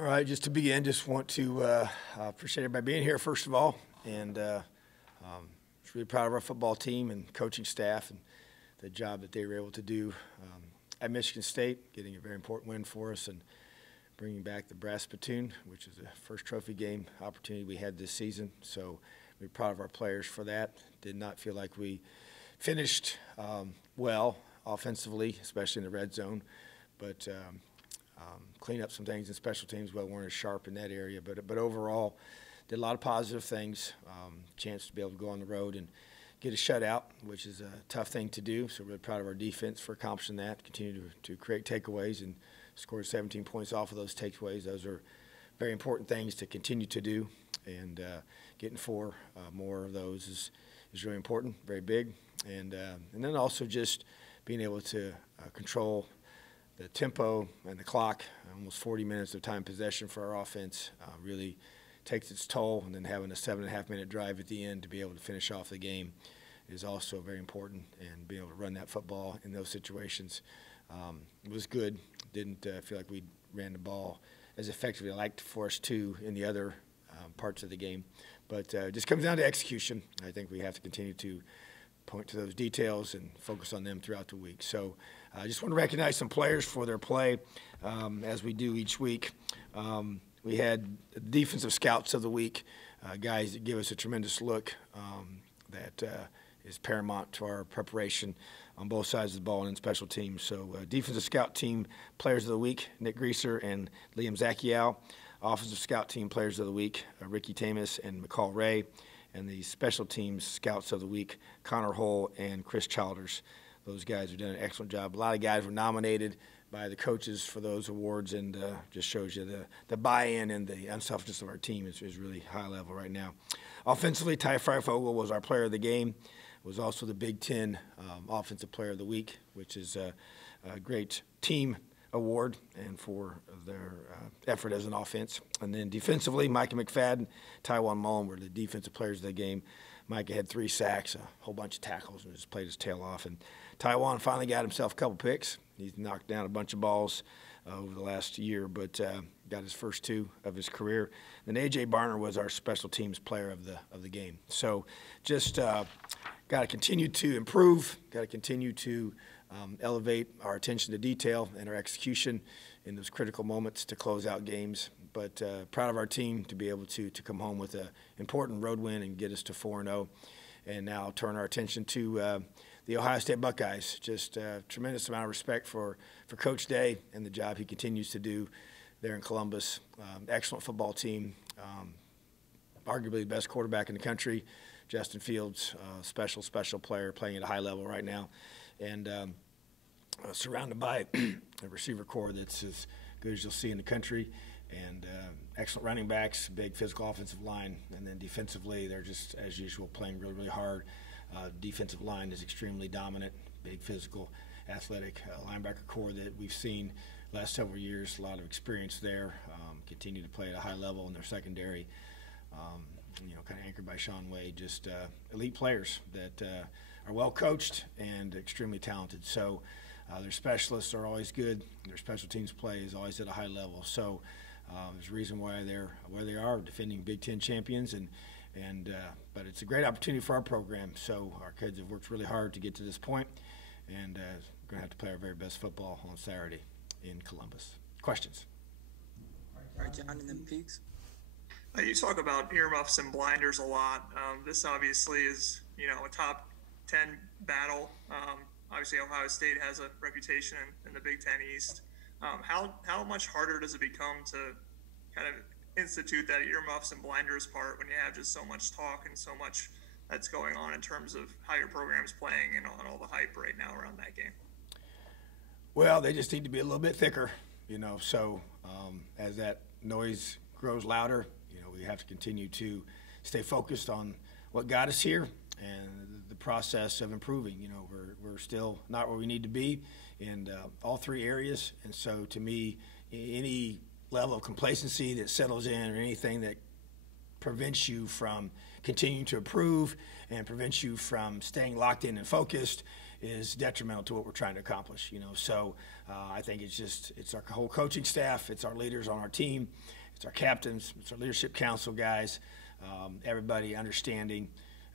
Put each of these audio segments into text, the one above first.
All right, just to begin, just want to appreciate everybody being here, first of all, and really proud of our football team and coaching staff and the job that they were able to do at Michigan State, getting a very important win for us and bringing back the brass spittoon, which is the first trophy game opportunity we had this season. So we're proud of our players for that. Did not feel like we finished well offensively, especially in the red zone, but clean up some things in special teams. Well, weren't as sharp in that area, but overall, did a lot of positive things. Chance to be able to go on the road and get a shutout, which is a tough thing to do. So really proud of our defense for accomplishing that. Continue to create takeaways and scored 17 points off of those takeaways. Those are very important things to continue to do, and getting four more of those is really important, very big, and then also just being able to control the tempo and the clock. Almost 40 minutes of time possession for our offense really takes its toll, and then having a 7.5-minute drive at the end to be able to finish off the game is also very important, and being able to run that football in those situations was good. Didn't feel like we ran the ball as effectively as I liked for us to in the other parts of the game, but it just comes down to execution. I think we have to continue to point to those details and focus on them throughout the week. So I just want to recognize some players for their play as we do each week. We had defensive scouts of the week, guys that give us a tremendous look that is paramount to our preparation on both sides of the ball and in special teams. So defensive scout team players of the week, Nick Greaser and Liam Zakiel. Offensive scout team players of the week, Ricky Tamas and McCall Ray. And the special teams scouts of the week, Connor Hull and Chris Childers. Those guys have done an excellent job. A lot of guys were nominated by the coaches for those awards, and just shows you the buy-in and the unselfishness of our team is really high level right now. Offensively, Ty Freifogel was our player of the game. Was also the Big Ten Offensive Player of the Week, which is a great team award and for their effort as an offense. And then defensively, Micah McFadden, Taiwan Mullen were the defensive players of the game. Micah had 3 sacks, a whole bunch of tackles, and just played his tail off. And Taiwan finally got himself a couple picks. He's knocked down a bunch of balls over the last year, but got his first 2 of his career. And A.J. Barner was our special teams player of the game. So just got to continue to improve, got to continue to elevate our attention to detail and our execution in those critical moments to close out games. But proud of our team to be able to come home with an important road win and get us to 4-0. And now turn our attention to the Ohio State Buckeyes. Just a tremendous amount of respect for Coach Day and the job he continues to do there in Columbus. Excellent football team, arguably the best quarterback in the country. Justin Fields, special player, playing at a high level right now. And surrounded by a receiver corps that's as good as you'll see in the country, and excellent running backs, big physical offensive line, and then defensively they're just, as usual, playing really, really hard. Defensive line is extremely dominant, big physical, athletic linebacker corps that we've seen last several years, a lot of experience there, continue to play at a high level in their secondary, kind of anchored by Sean Wade, just elite players that are well coached and extremely talented. So their specialists are always good. Their special teams play is always at a high level. So there's a reason why they're where they are, defending Big Ten champions, but it's a great opportunity for our program. So our kids have worked really hard to get to this point, and we're going to have to play our very best football on Saturday in Columbus. Questions? All right, John, and then Peegs. You talk about earmuffs and blinders a lot. This obviously is, a top 10 battle. Obviously, Ohio State has a reputation in the Big Ten East. How much harder does it become to kind of institute that earmuffs and blinders part when you have just so much talk and so much that's going on in terms of how your program's playing and all the hype right now around that game? Well, they just need to be a little bit thicker, so as that noise grows louder, we have to continue to stay focused on what got us here and the process of improving. We're still not where we need to be in all 3 areas, and so to me, any level of complacency that settles in or anything that prevents you from continuing to improve and prevents you from staying locked in and focused is detrimental to what we're trying to accomplish. So I think it's our whole coaching staff, it's our leaders on our team, it's our captains, it's our leadership council guys, everybody understanding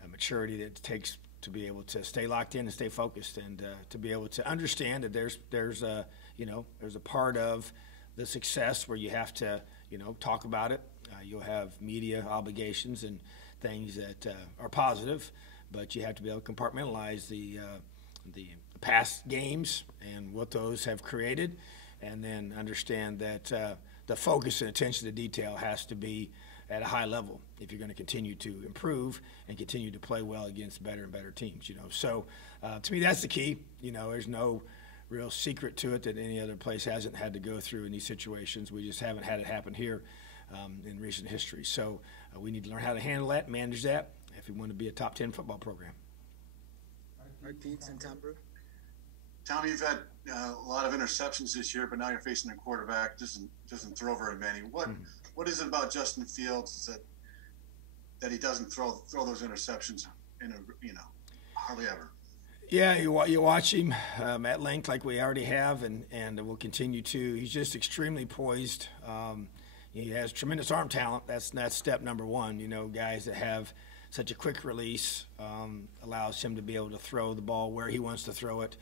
maturity that it takes to be able to stay locked in and stay focused, and to be able to understand that there's a part of the success where you have to talk about it. You'll have media obligations and things that are positive, but you have to be able to compartmentalize the past games and what those have created, and then understand that the focus and attention to detail has to be at a high level if you're going to continue to improve and continue to play well against better and better teams. So to me, that's the key. There's no real secret to it that any other place hasn't had to go through in these situations. We just haven't had it happen here in recent history. So we need to learn how to handle that, manage that, if we want to be a top 10 football program. All right, Peegs and Tom Brew. Tom, you've had a lot of interceptions this year, but now you're facing a quarterback doesn't throw very many. What is it about Justin Fields that he doesn't throw those interceptions hardly ever? Yeah, you watch him at length like we already have, and we'll continue to. He's just extremely poised. He has tremendous arm talent. That's step number one. Guys that have such a quick release allows him to be able to throw the ball where he wants to throw it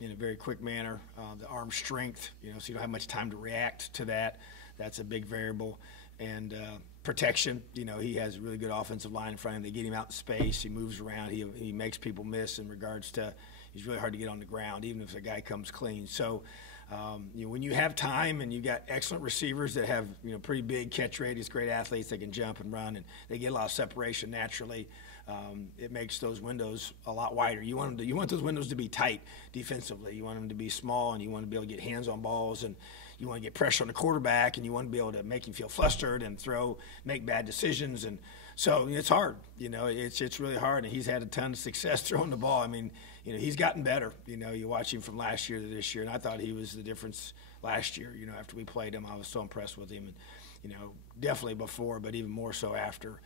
in a very quick manner. The arm strength, so you don't have much time to react to that. That's a big variable. And protection, he has a really good offensive line in front of him. They get him out in space. He moves around. He makes people miss in regards to he's really hard to get on the ground, even if the guy comes clean. So, when you have time and you got excellent receivers that have, pretty big catch radius, great athletes that can jump and run, and they get a lot of separation naturally, it makes those windows a lot wider. You want those windows to be tight defensively. You want them to be small, and you want to be able to get hands on balls, and you want to get pressure on the quarterback, and you want to be able to make him feel flustered and make bad decisions. And so it's hard. It's really hard, and he's had a ton of success throwing the ball. I mean, he's gotten better. You watch him from last year to this year, and I thought he was the difference last year. After we played him, I was so impressed with him, and definitely before, but even more so after.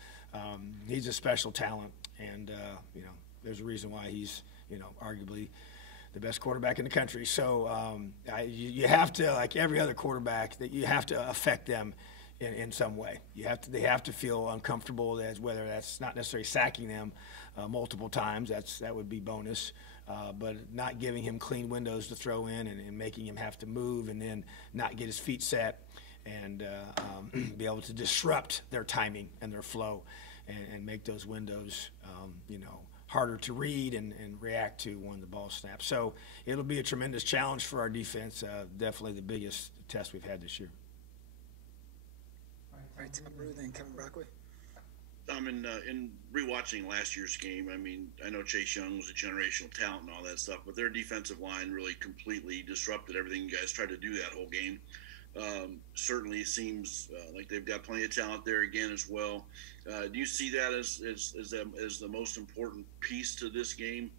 He's a special talent, and there's a reason why he's arguably the best quarterback in the country. So you have to, like every other quarterback, that you have to affect them in some way. They have to feel uncomfortable, as whether that's not necessarily sacking them multiple times. That would be bonus. But not giving him clean windows to throw in, and making him have to move and then not get his feet set, and be able to disrupt their timing and their flow, and make those windows harder to read and react to when the ball snaps. So it'll be a tremendous challenge for our defense, definitely the biggest test we've had this year. All right, Tom Brew, then Kevin Brockway. In rewatching last year's game, I know Chase Young was a generational talent and all that stuff, but their defensive line really completely disrupted everything you guys tried to do that whole game. Certainly seems like they've got plenty of talent there again as well. Do you see that as the most important piece to this game?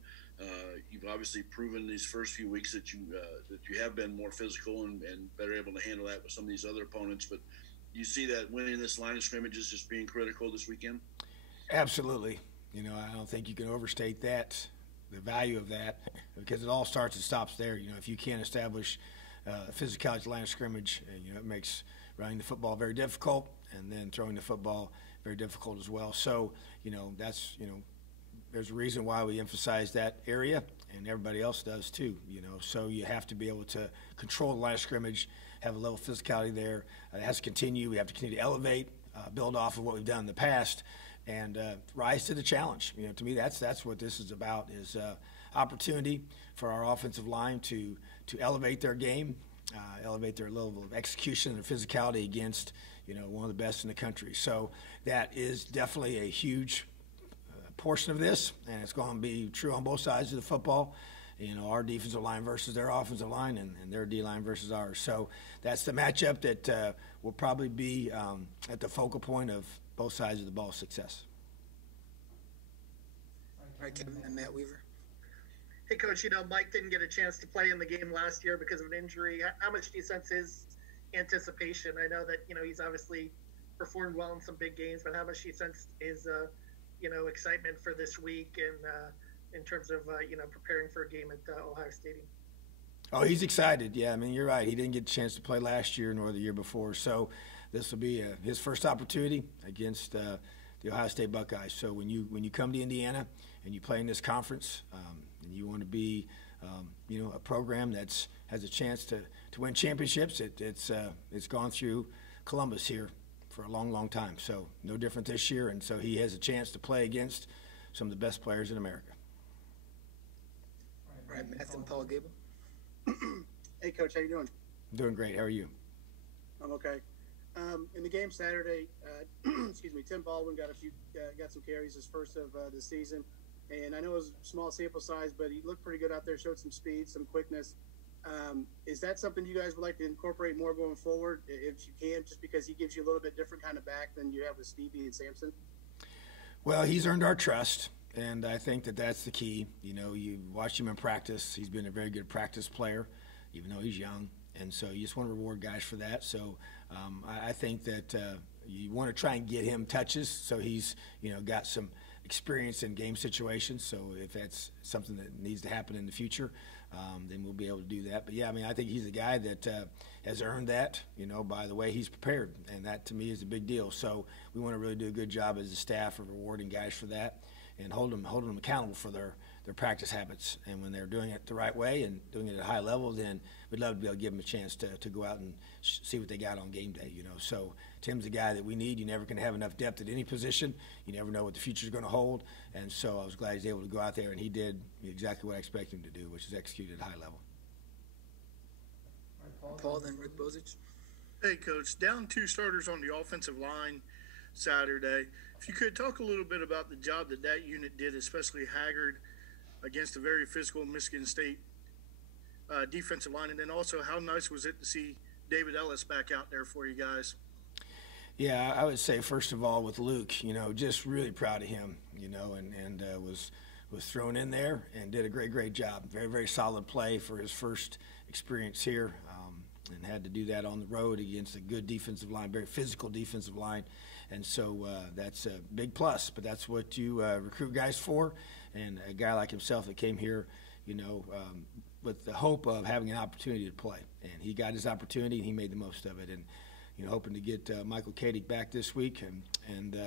You've obviously proven these first few weeks that you have been more physical and better able to handle that with some of these other opponents, but do you see that winning this line of scrimmages just being critical this weekend? Absolutely. I don't think you can overstate that, the value of that, because it all starts and stops there. If you can't establish physicality line of scrimmage, it makes running the football very difficult, and then throwing the football very difficult as well. So, there's a reason why we emphasize that area, and everybody else does too. So you have to be able to control the line of scrimmage, have a level of physicality there. It has to continue. We have to continue to elevate, build off of what we've done in the past, and rise to the challenge. To me, that's what this is about, is opportunity for our offensive line to elevate their game, elevate their level of execution and physicality against, one of the best in the country. So that is definitely a huge portion of this, and it's going to be true on both sides of the football. Our defensive line versus their offensive line, and their D-line versus ours. So that's the matchup that will probably be at the focal point of both sides of the ball's success. All right, Kevin and Matt Weaver. Hey, Coach, Mike didn't get a chance to play in the game last year because of an injury. How much do you sense his anticipation? I know that, he's obviously performed well in some big games, but how much do you sense his, excitement for this week and in terms of preparing for a game at Ohio Stadium? Oh, he's excited. Yeah, I mean, you're right. He didn't get a chance to play last year nor the year before. So this will be his first opportunity against the Ohio State Buckeyes. So when you come to Indiana and you play in this conference and you want to be, a program that's has a chance to win championships, it's gone through Columbus here for a long, long time. So no different this year. And so he has a chance to play against some of the best players in America. All right, Matthew and Paul Gable. Hey, Coach, how you doing? I'm doing great. How are you? I'm okay. In the game Saturday, excuse me, Tim Baldwin got some carries, his first of the season, and I know it was a small sample size, but he looked pretty good out there, showed some speed, some quickness. Is that something you guys would like to incorporate more going forward, if you can, just because he gives you a little bit different kind of back than you have with Stevie and Sampson? Well, he's earned our trust, and I think that's the key. You watch him in practice. He's been a very good practice player, even though he's young, and so you just want to reward guys for that. So I think that you want to try and get him touches so he's, got some experience in game situations. So if that's something that needs to happen in the future, then we'll be able to do that. But, yeah, I mean, I think he's a guy that has earned that, by the way he's prepared, and that to me is a big deal. So we want to really do a good job as a staff of rewarding guys for that and holding them accountable for their practice habits. And when they're doing it the right way and doing it at a high level, then we'd love to be able to give them a chance to go out and see what they got on game day, So Tim's a guy that we need. You're never going to have enough depth at any position. You never know what the future is going to hold. And so I was glad he's able to go out there, and he did exactly what I expected him to do, which is execute at a high level. Paul, then Rick Bozich. Hey, Coach, down 2 starters on the offensive line Saturday. If you could talk a little bit about the job that unit did, especially Haggard, against a very physical Michigan State defensive line, and then also how nice was it to see David Ellis back out there for you guys? Yeah, I would say first of all with Luke, just really proud of him, and was thrown in there and did a great job. Very, very solid play for his first experience here, and had to do that on the road against a good defensive line, very physical defensive line. And so that's a big plus, but that's what you recruit guys for. And a guy like himself that came here, with the hope of having an opportunity to play. And he got his opportunity, and he made the most of it. And, hoping to get Michael Katic back this week. And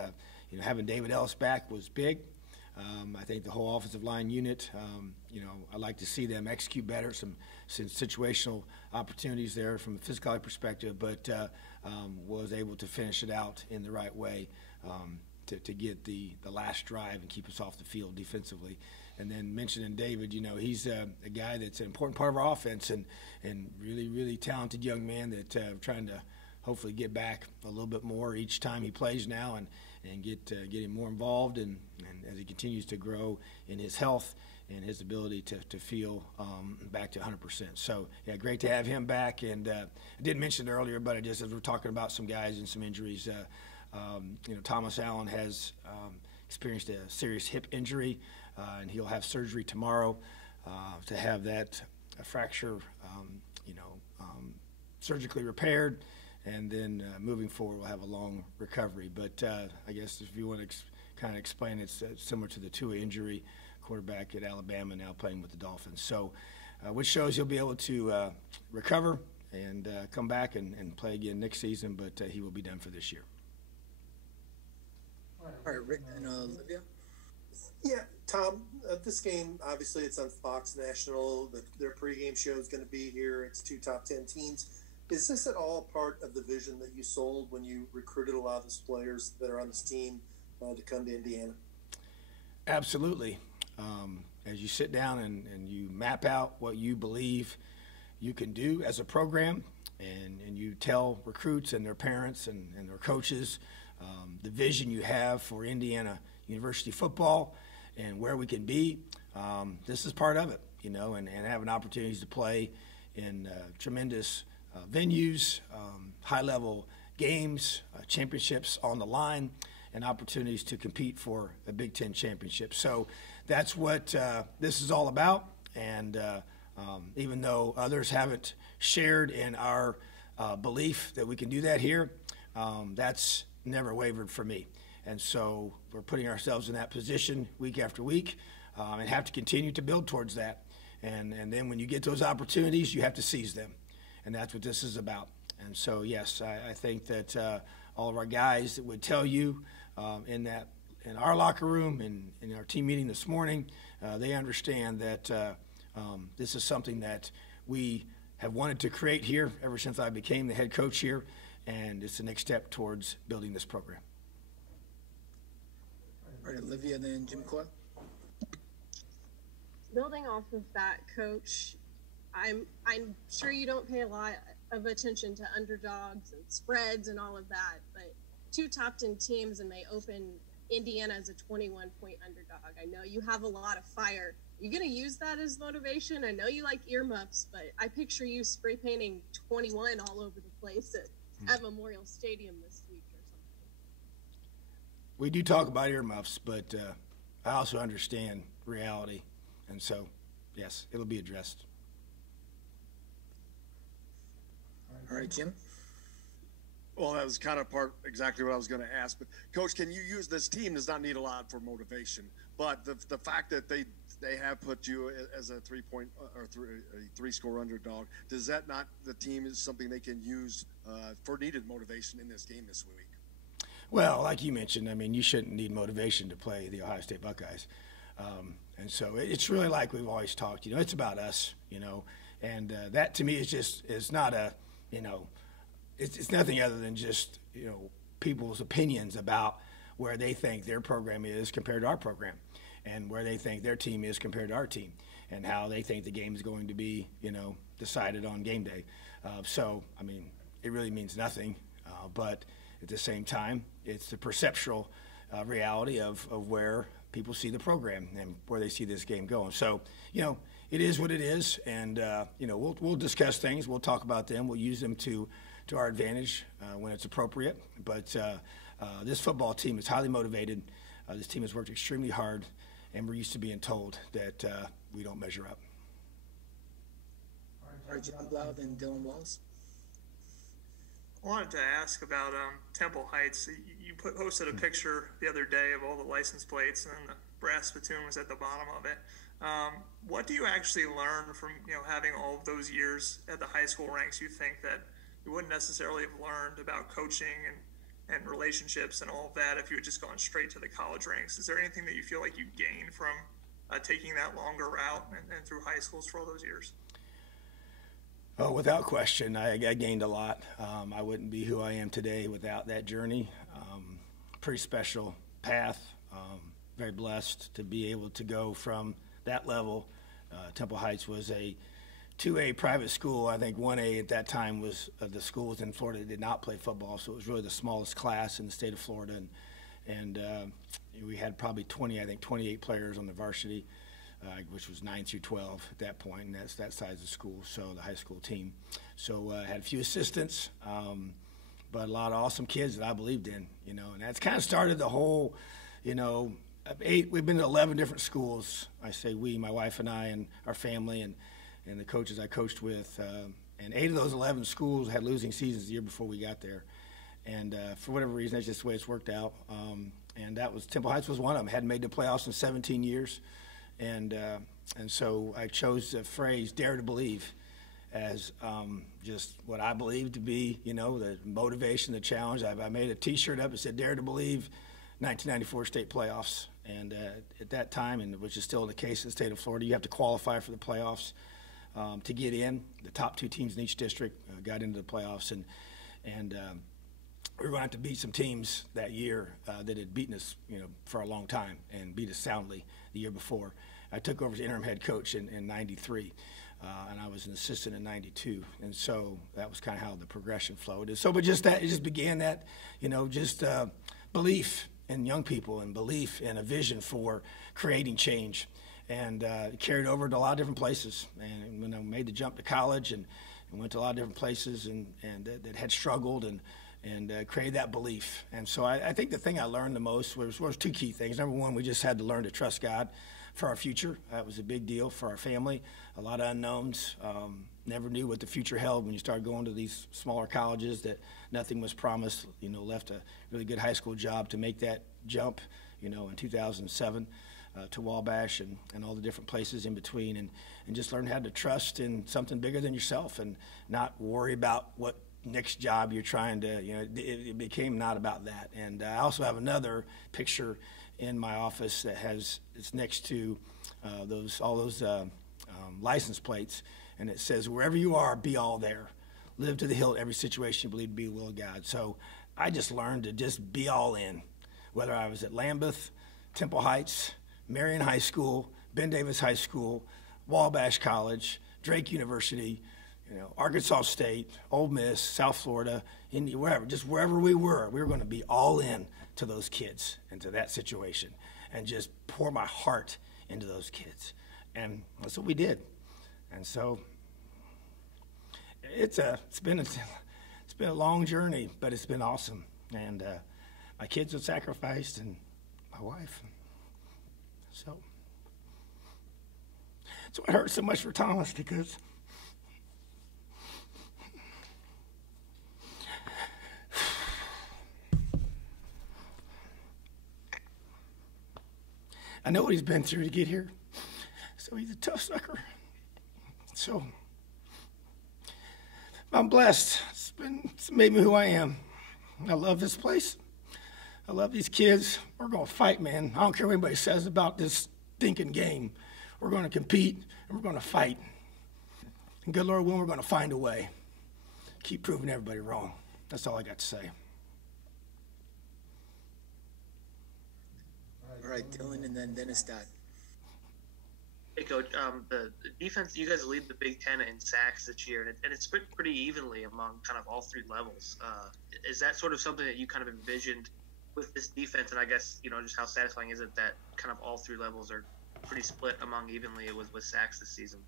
having David Ellis back was big. I think the whole offensive line unit, I'd like to see them execute better, some situational opportunities there from a physicality perspective, but was able to finish it out in the right way to get the last drive and keep us off the field defensively. And then mentioning David, he's a guy that's an important part of our offense and really, really talented young man that trying to hopefully get back a little bit more each time he plays now and get him more involved and as he continues to grow in his health and his ability to feel back to 100%. So, yeah, great to have him back. And I didn't mention it earlier, but as we're talking about some guys and some injuries, Thomas Allen has experienced a serious hip injury, and he'll have surgery tomorrow to have that fracture, surgically repaired. And then moving forward, we'll have a long recovery. But I guess if you want to kind of explain, it's similar to the Tua injury, quarterback at Alabama now playing with the Dolphins. So, which shows he'll be able to recover and come back and play again next season, but he will be done for this year. All right, Rick and Olivia. Yeah, Tom, this game, obviously it's on Fox National. Their pregame show is going to be here. It's 2 top 10 teams. Is this at all part of the vision that you sold when you recruited a lot of these players that are on this team to come to Indiana? Absolutely. As you sit down and you map out what you believe you can do as a program, and you tell recruits and their parents and their coaches the vision you have for Indiana University football and where we can be, this is part of it, and having opportunities to play in tremendous venues, high-level games, championships on the line, and opportunities to compete for a Big Ten championship. So that's what this is all about. And even though others haven't shared in our belief that we can do that here, that's never wavered for me. And so we're putting ourselves in that position week after week. and have to continue to build towards that. And then when you get those opportunities, you have to seize them. And that's what this is about. And so, yes, I think that all of our guys that would tell you in our locker room and in our team meeting this morning, they understand that this is something that we have wanted to create here ever since I became the head coach here, and it's the next step towards building this program. All right, Olivia, then Jim Coyle. Building off of that, Coach, I'm sure you don't pay a lot of attention to underdogs and spreads and all of that, but 2 top 10 teams, and they open Indiana as a 21-point underdog. I know you have a lot of fire. Are you going to use that as motivation? I know you like earmuffs, but I picture you spray painting 21 all over the place at Memorial Stadium this week or something. We do talk about earmuffs, but I also understand reality. And so, yes, it'll be addressed. All right, Jim. Well, that was kind of exactly what I was going to ask. But, Coach, can you use this team does not need a lot for motivation, but the fact that they have put you as a 3-point or a 3-score underdog, does that not the team is something they can use for needed motivation in this game this week? Well, like you mentioned, I mean, you shouldn't need motivation to play the Ohio State Buckeyes. And so it's really like we've always talked, it's about us, and that to me is not a, it's nothing other than just, people's opinions about where they think their program is compared to our program and where they think their team is compared to our team and how they think the game is going to be, decided on game day. So, I mean, it really means nothing, but at the same time, it's the perceptual reality of where people see the program and where they see this game going. So, it is what it is, and we'll discuss things. We'll talk about them. We'll use them to our advantage when it's appropriate. But this football team is highly motivated. This team has worked extremely hard, and we're used to being told that we don't measure up. All right, John Blau, then Dylan Wallace. I wanted to ask about Temple Heights. You posted a picture the other day of all the license plates, and the brass spittoon was at the bottom of it. What do you actually learn from having all of those years at the high school ranks? You think that you wouldn't necessarily have learned about coaching and relationships and all of that if you had just gone straight to the college ranks? Is there anything that you feel like you gained from taking that longer route and through high schools for all those years? Oh, without question, I gained a lot. I wouldn't be who I am today without that journey. Pretty special path. Very blessed to be able to go from that level. Temple Heights was a 2A private school. I think 1A at that time was the schools in Florida that did not play football, so it was really the smallest class in the state of Florida. And we had probably 28 players on the varsity, which was 9 through 12 at that point, and that's that size of school, so the high school team. So I had a few assistants, but a lot of awesome kids that I believed in, and that's kind of started the whole, we've been to 11 different schools. I say we, my wife and I and our family and the coaches I coached with, and 8 of those 11 schools had losing seasons the year before we got there. And for whatever reason, that's just the way it's worked out. And that was Temple Heights was one of them. Hadn't made the playoffs in 17 years. And so I chose the phrase "dare to believe" as just what I believe to be, the motivation, the challenge. I made a T-shirt up that said "Dare to Believe," 1994 state playoffs. And at that time, and which is still the case in the state of Florida, you have to qualify for the playoffs to get in. The top 2 teams in each district got into the playoffs, and we were going to have to beat some teams that year that had beaten us, for a long time and beat us soundly the year before. I took over as interim head coach in 93, and I was an assistant in 92. And so that was kind of how the progression flowed. And so, but just that, it just began that, belief in young people and belief in a vision for creating change. And it carried over to a lot of different places. And when I made the jump to college and went to a lot of different places and that had struggled and created that belief. And so I think the thing I learned the most was 2 key things. Number one, we just had to learn to trust God for our future. That was a big deal for our family. A lot of unknowns. Never knew what the future held when you started going to these smaller colleges, that nothing was promised. Left a really good high school job to make that jump, in 2007. to Wabash and all the different places in between, and just learn how to trust in something bigger than yourself and not worry about what next job you're trying to, it became not about that. And I also have another picture in my office that it's next to all those license plates, and it says, wherever you are, be all there. Live to the hilt every situation you believe to be the will of God. So I just learned to just be all in, whether I was at Lambeth, Temple Heights, Marion High School, Ben Davis High School, Wabash College, Drake University, Arkansas State, Ole Miss, South Florida, India, wherever we were going to be all in to those kids and to that situation and just pour my heart into those kids. And that's what we did. And so it's been a long journey, but it's been awesome. And my kids have sacrificed, and my wife. So it hurts so much for Thomas, because I know what he's been through to get here. So he's a tough sucker. So I'm blessed. It's made me who I am. I love this place. I love these kids. We're going to fight, man. I don't care what anybody says about this stinking game. We're going to compete, and we're going to fight. And good Lord willing, we're going to find a way. Keep proving everybody wrong. That's all I got to say. All right, Dylan, and then Dennis Dodd. Hey, Coach. The defense, you guys lead the Big Ten in sacks this year, and it's split pretty evenly among kind of all three levels. Is that sort of something that you kind of envisioned with this defense? And I guess, just how satisfying is it that kind of all three levels are pretty split among evenly with sacks this season?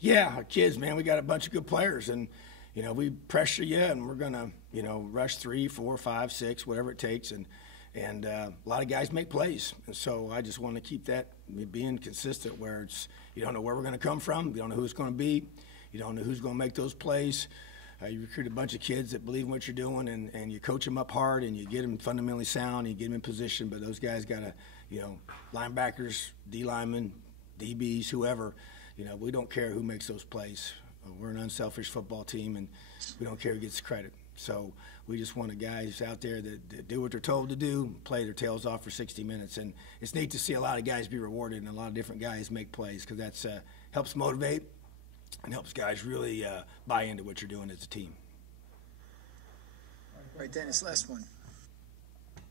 Yeah, our kids, man, we got a bunch of good players, and, we pressure you, and we're going to, rush 3, 4, 5, 6, whatever it takes, and a lot of guys make plays. And so I just want to keep that being consistent, where you don't know where we're going to come from, you don't know who it's going to be, you don't know who's going to make those plays. You recruit a bunch of kids that believe in what you're doing, and you coach them up hard, and you get them fundamentally sound, and you get them in position. But those guys got to, linebackers, D linemen, DBs, whoever, we don't care who makes those plays. We're an unselfish football team, and we don't care who gets credit. So we just want the guys out there that do what they're told to do, play their tails off for 60 minutes. And it's neat to see a lot of guys be rewarded and a lot of different guys make plays, because that's helps motivate and helps guys really buy into what you're doing as a team. All right, Dennis, last one.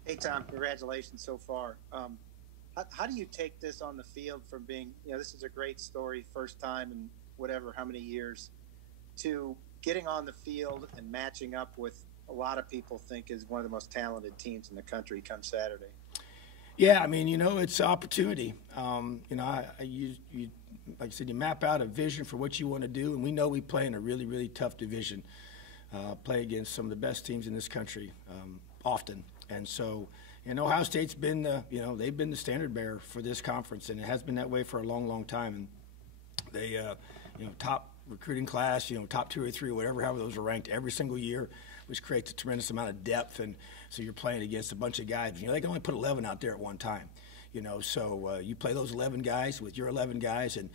Hey, Tom, congratulations so far. How do you take this on the field from being, this is a great story, first time in how many years, to getting on the field and matching up with a lot of people think is one of the most talented teams in the country come Saturday? Yeah, I mean, it's opportunity. You like I said, you map out a vision for what you want to do, and we know we play in a really, really tough division, play against some of the best teams in this country often. And so, Ohio State's been they've been the standard bearer for this conference, and it has been that way for a long, long time. And they, top recruiting class, top 2 or 3, however those are ranked every single year, which creates a tremendous amount of depth. And so you're playing against a bunch of guys. They can only put 11 out there at one time. So you play those 11 guys with your 11 guys, and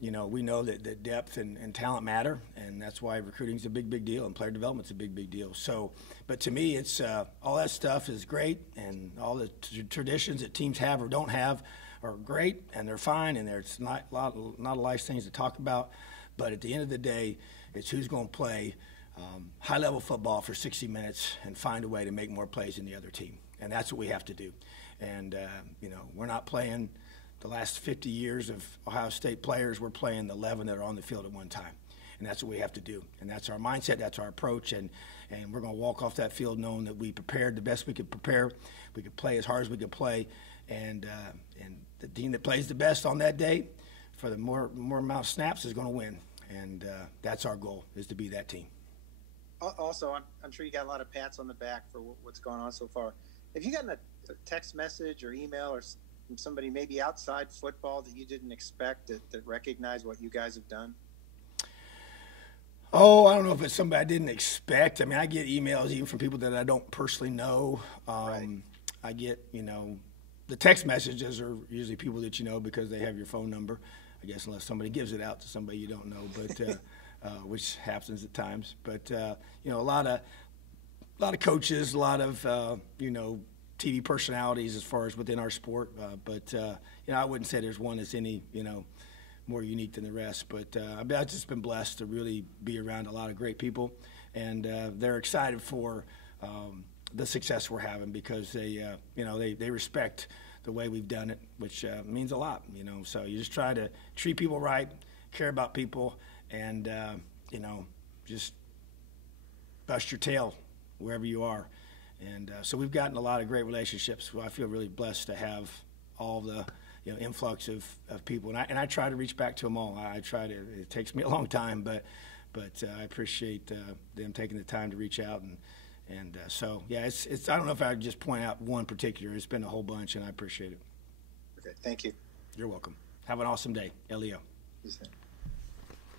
we know that depth and talent matter, and that's why recruiting is a big deal, and player development's a big deal. So, but to me, it's all that stuff is great, and all the traditions that teams have or don't have are great, and they're fine, and there's not a lot of things to talk about. But at the end of the day, it's who's going to play high-level football for 60 minutes and find a way to make more plays than the other team, and that's what we have to do. And, we're not playing the last 50 years of Ohio State players. We're playing the 11 that are on the field at one time. And that's what we have to do. And that's our mindset, that's our approach. And we're going to walk off that field knowing that we prepared the best we could prepare. We could play as hard as we could play. And the team that plays the best on that day for the more amount of snaps is going to win. And that's our goal, is to be that team. Also, I'm sure you got a lot of pats on the back for what's gone on so far. Have you gotten a text message or email or from somebody maybe outside football that you didn't expect that recognized what you guys have done? Oh, I don't know if it's somebody I didn't expect. I mean, I get emails even from people that I don't personally know. Right. I get, the text messages are usually people that you know because they have your phone number, I guess, unless somebody gives it out to somebody you don't know, but which happens at times. But you know, a lot of coaches, a lot of you know, TV personalities as far as within our sport. But you know, I wouldn't say there's one that's any, you know, more unique than the rest. But I've just been blessed to really be around a lot of great people, and they're excited for the success we're having because they, you know, they respect the way we've done it, which means a lot, you know. So you just try to treat people right, care about people, and you know, just bust your tail wherever you are. And so we've gotten a lot of great relationships. Well, I feel really blessed to have all the, you know, influx of people, and I try to reach back to them all. I try to. It takes me a long time, but I appreciate them taking the time to reach out, and so yeah, it's. I don't know if I would just point out one particular. It's been a whole bunch, and I appreciate it. Okay, thank you. You're welcome. Have an awesome day, Leo. You too.